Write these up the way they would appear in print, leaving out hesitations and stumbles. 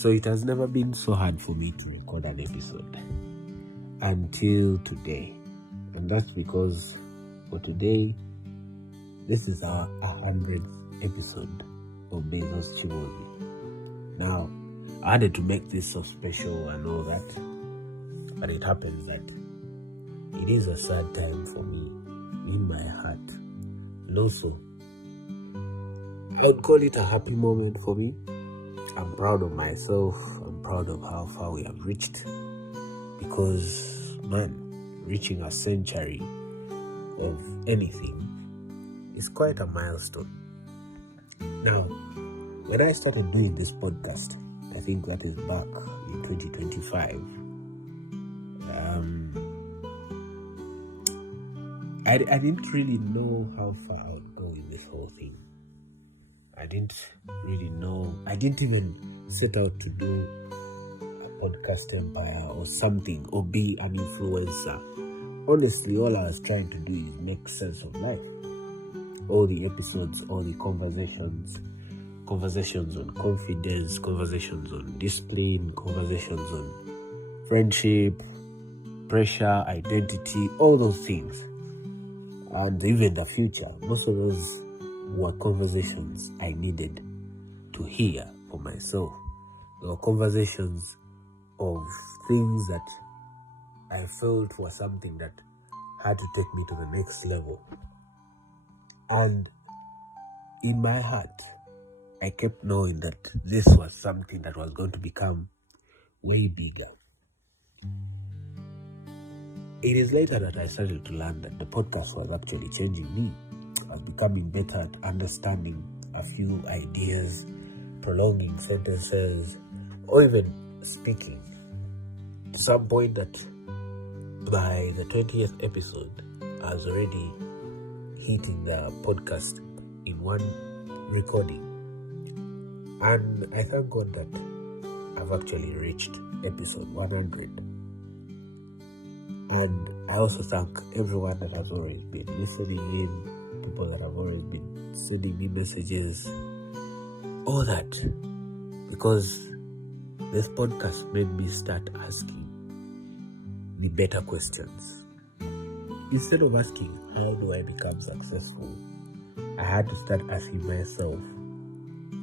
So it has never been so hard for me to record an episode until today. And that's because for today, this is our 100th episode of Beizzo's Kiboozi. Now, I had to make this so special and all that, but it happens that it is a sad time for me in my heart. And also, I would call it a happy moment for me. I'm proud of myself. I'm proud of how far we have reached. Because, man, reaching a century of anything is quite a milestone. Now, when I started doing this podcast, I think that is back in 2025, I didn't really know how far I would go in this whole thing. I didn't really know. I didn't even set out to do a podcast empire or something or be an influencer. Honestly, all I was trying to do is make sense of life. All the episodes, all the conversations on confidence, conversations on discipline, conversations on friendship, pressure, identity, all those things. And even the future. Most of those were conversations I needed to hear for myself. They were conversations of things that I felt were something that had to take me to the next level. And in my heart, I kept knowing that this was something that was going to become way bigger. It is later that I started to learn that the podcast was actually changing me. I was becoming better at understanding a few ideas, prolonging sentences, or even speaking. To some point that by the 20th episode, I was already hitting the podcast in one recording. And I thank God that I've actually reached episode 100. And I also thank everyone that has always been listening in, people that have always been sending me messages, all that. Because this podcast made me start asking the better questions. Instead of asking, how do I become successful? I had to start asking myself,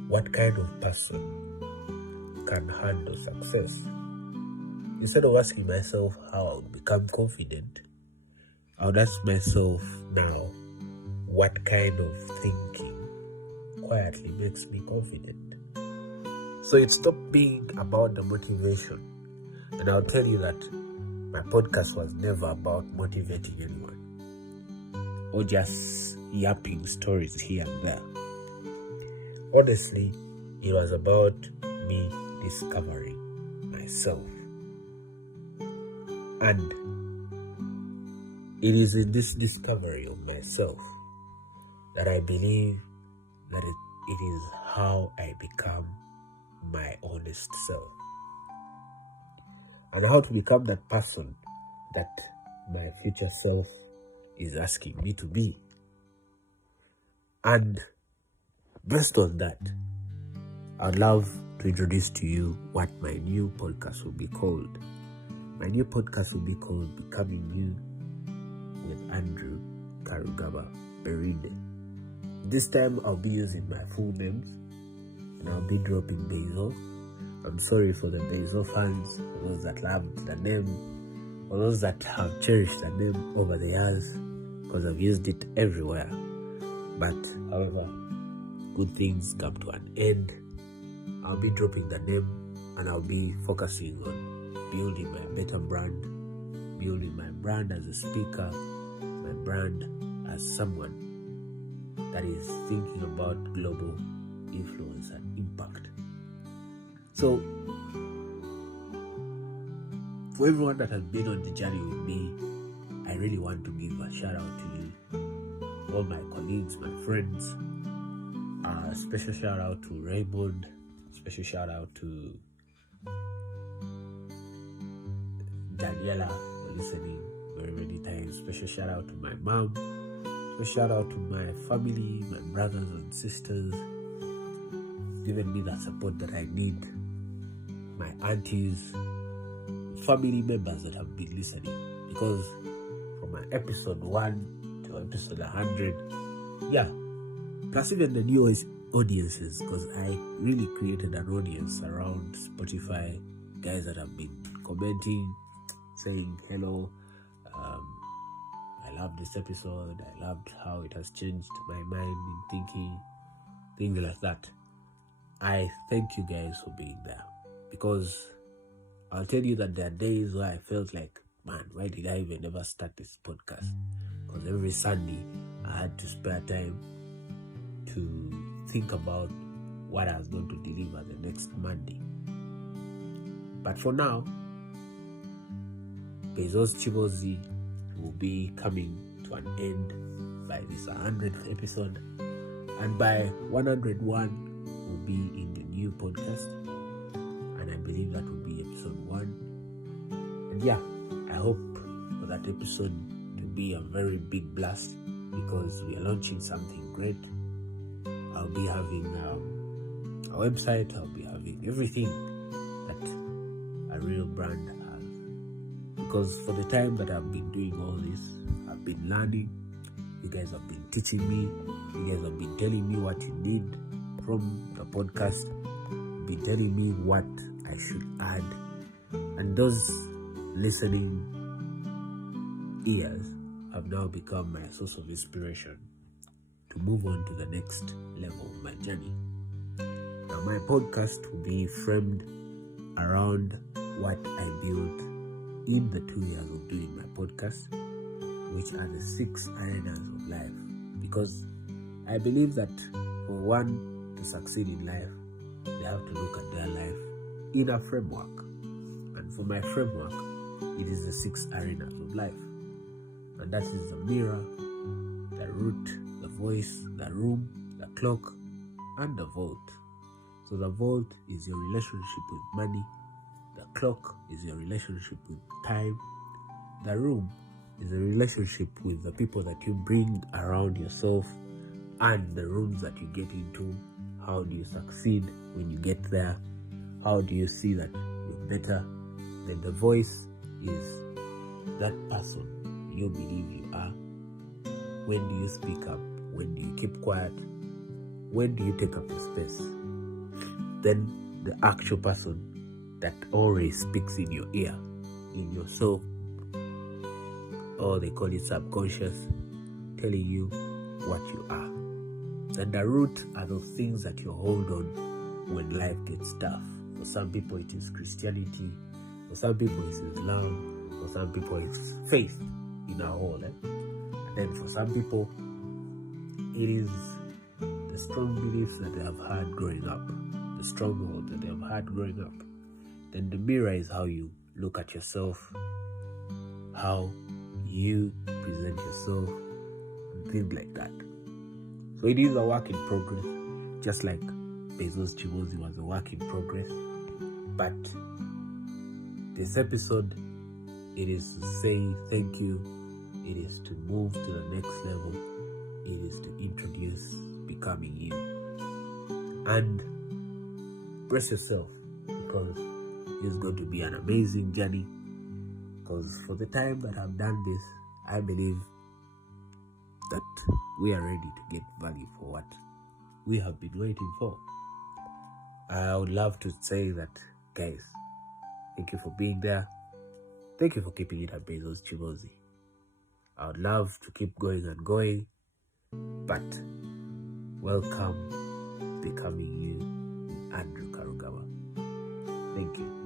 what kind of person can handle success? Instead of asking myself how I would become confident, I would ask myself now, what kind of thinking quietly makes me confident? So it stopped being about the motivation. And I'll tell you that my podcast was never about motivating anyone or just yapping stories here and there. Honestly, it was about me discovering myself. And it is in this discovery of myself that I believe that it is how I become my honest self. And how to become that person that my future self is asking me to be. And based on that, I'd love to introduce to you what my new podcast will be called. My new podcast will be called Becoming You with Andrew Karugaba Beride. This time I'll be using my full names and I'll be dropping Beizzo. I'm sorry for the Beizzo fans, for those that loved the name, for those that have cherished the name over the years, because I've used it everywhere. But however, good things come to an end. I'll be dropping the name and I'll be focusing on building my better brand, building my brand as a speaker, my brand as someone that is thinking about global influence and impact. So, for everyone that has been on the journey with me, I really want to give a shout out to you, all my colleagues, my friends. Special shout out to Raymond, special shout out to Daniela for listening very many times. Special shout out to my mom. Special shout out to my family, my brothers and sisters, giving me that support that I need. my aunties, family members that have been listening. Because from my episode 1 to episode 100, plus even the newest audiences, because I really created an audience around Spotify, guys that have been commenting, saying hello, I loved this episode, I loved how it has changed my mind in thinking, things like that. I thank you guys for being there, because I'll tell you that there are days where I felt like, man, why did I even ever start this podcast? Because every Sunday I had to spare time to think about what I was going to deliver the next Monday. But for now, Beizzo's Kiboozi will be coming to an end by this 100th episode, and by 101 will be in the new podcast, and I believe that will be episode 1. And I hope for that episode to be a very big blast, because we are launching something great. I'll be having a website, I'll be having everything that a real brand has. Because for the time that I've been doing all this, I've been learning. You guys have been teaching me. You guys have been telling me what you need from the podcast. You've been telling me what I should add. And those listening ears have now become my source of inspiration to move on to the next level of my journey. Now, my podcast will be framed around what I built in the 2 years of doing my podcast, which are the 6 arenas of life. Because I believe that for one to succeed in life, they have to look at their life in a framework. And for my framework, it is the 6 arenas of life. And that is the mirror, the root, the voice, the room, the clock, and the vault. So the vault is your relationship with money. The clock is your relationship with time. The room is a relationship with the people that you bring around yourself, and the rooms that you get into. How do you succeed when you get there? How do you see that you're better? Then the voice is that person you believe you are. When do you speak up? When do you keep quiet? When do you take up your space? Then the actual person that always speaks in your ear, in your soul, or they call it subconscious, telling you what you are. And the root are those things that you hold on when life gets tough. For some people it is Christianity, for some people it is Islam, for some people it's faith in a whole. And then for some people it is the strong beliefs that they have had growing up, the stronghold that they have had growing up. Then the mirror is how you look at yourself, how you present yourself, and things like that. So it is a work in progress, just like Beizzo's Kiboozi was a work in progress. But this episode, it is to say thank you. It is to move to the next level. It is to introduce becoming you. And brace yourself, because it's going to be an amazing journey. Because for the time that I've done this, I believe that we are ready to get value for what we have been waiting for. I would love to say that, guys, thank you for being there. Thank you for keeping it at Beizzo's Kiboozi. I would love to keep going and going, but welcome Becoming You with Andrew Karugawa. Thank you.